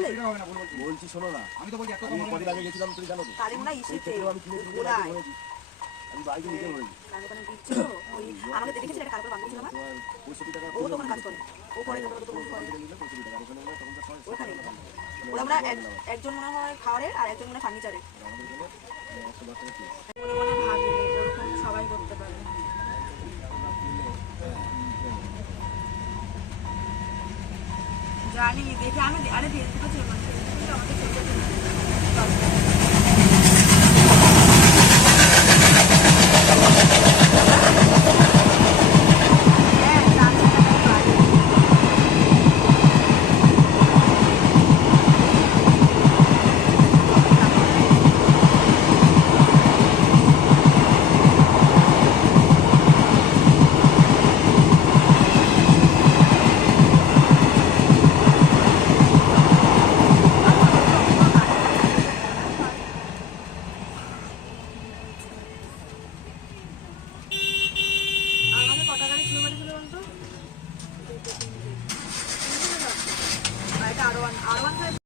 স্কুলে বলছি শোনো না, আমি তো বলছি এত কদিন আগে গেছিলাম তুমি জানো তো, কালীমুড়া ইসিতে আমি কিনেছি, গোলায় আমি বাইকে নিতে বলেছি নানি ওখানে দিচ্ছিল ওই আমাকে দেখেছিল একটা কালকে বান্ধবী ছিল আমার 65 টাকা ও তো ওখানে কাজ করে ও পরে যখন তো করে নিলে 65 টাকা ওখানে তখন তো ওখানে ওরা আমরা একজন মনে হয় খাওয়ারের আর একজন মনে ফার্নিচারের আমাদের গেলে 110 টাকা কি মনে মনে ভাবি ওরকম সবাই করতে পারে জানি দেখে আমি আরে ফেসবুকে ছিল আমাকে